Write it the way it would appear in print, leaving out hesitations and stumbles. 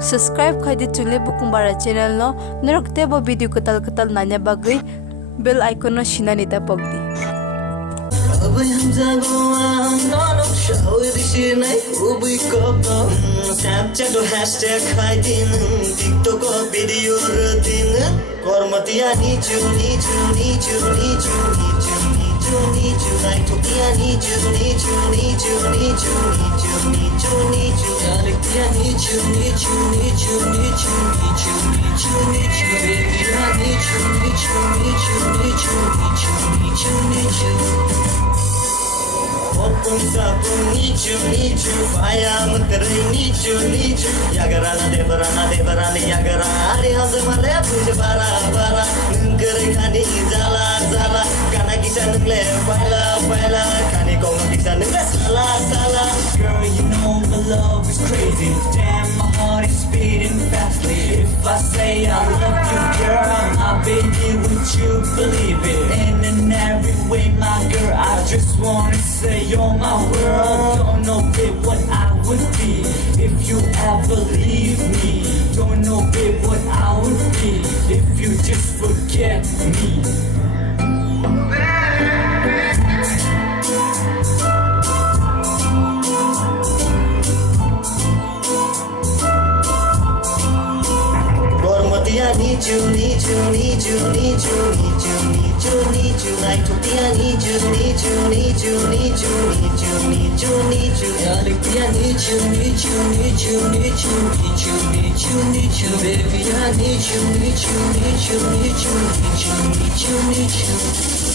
Subscribe khai di Chwngle Bukong Bara channel no narokte bo video katal nanya bagui bell icon no shinani ta pogdi. Abay हम जागो आंदोलन shower दिशेने उबई कब Snapchat o hashtag खाइदिन TikTok o video रदिन कर्मतिया नीचु नीचु नीचु नीचु नीचु नीचु नीचु नाइटोपिया नीचु नीचु नीचु नीचु नीचु नीचु नीचु गालिया नीचु नीचु नीचु नीचु नीचु नीचु नीचु बेबिया नीचु नीचु नीचु नीचु नीचु नीचु नीचु Opung sapung nichu nichu Faya muteri nichu nichu Yagarana devarana yagarana Ari hazamale puja bara bara Ngere khani jala jala Kana kisa nungle paila paila Kani konga kisa nungle sala sala Girl, you know my love is crazy. Damn, my heart is beating fastly. If I say I love you, girl, I'll be here with you, believe it. In every way, my girl, I just wanna say you're my world. Don't know, babe, what I would be if you ever leave me. Don't know, babe, what I would be if you just forget me. Kormatia nichu nichu nichu nichu nichu nichu nichu Naitopia nichu nichu nichu nichu nichu nichu nichu Galiktia nichu nichu nichu nichu nichu nichu nichu Baby I nichu nichu nichu nichu nichu nichu nichu